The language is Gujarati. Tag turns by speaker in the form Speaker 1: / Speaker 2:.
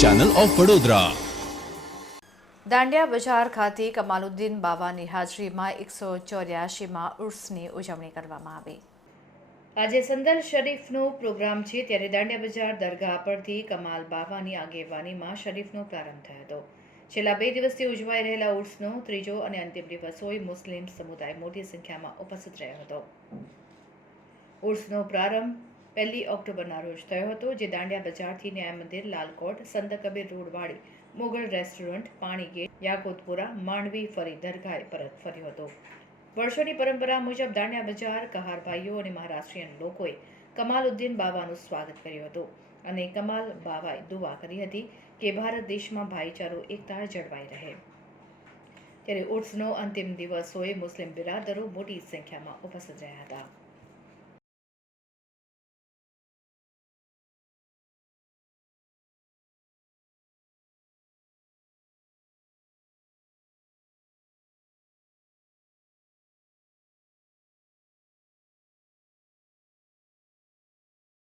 Speaker 1: ચેનલ ઓફ વડોદરા
Speaker 2: દાંડિયા બજાર ખાતે કમાલુદ્દીન બાવાની હાજરીમાં એકસો ચોર્યાસીમાં ઉર્સની ઉજવણી કરવામાં આવી. આજે સંદર શરીફનો પ્રોગ્રામ છે ત્યારે દાંડિયા બજાર દરગાહ પરથી કમાલ બાવાની આગેવાનીમાં શરીફનો પ્રારંભ થયો હતો. છેલ્લા બે દિવસથી ઉજવાઈ રહેલા ઉર્સનો ત્રીજો અને અંતિમ દિવસ હોય મુસ્લિમ સમુદાય મોટી સંખ્યામાં ઉપસ્થિત રહ્યો હતો. ઉર્સનો પ્રારંભ પહેલી ઓક્ટોબરના રોજ થયો હતો, જે દાંડિયા બજારથી ન્યાય મંદિર લાલકોટ સંત કબીર રોડવાળી મોગલ રેસ્ટોરન્ટ પાણી ગેટ યાકુતપુરા માંડવી ફરી દરગાહે પરત ફર્યો હતો. વર્ષોની પરંપરા મુજબ દાંડિયા બજાર કહારભાઈઓ અને મહારાષ્ટ્રીયન લોકોએ કમાલુદ્દીન બાવાનું સ્વાગત કર્યું હતું અને કમાલ બાવાએ દુવા કરી હતી કે ભારત દેશમાં ભાઈચારો એકતા જળવાઈ રહે. ત્યારે ઉર્સનો અંતિમ દિવસ હોય, મુસ્લિમ બિરાદરો મોટી સંખ્યામાં ઉપસ્થિત રહ્યા હતા.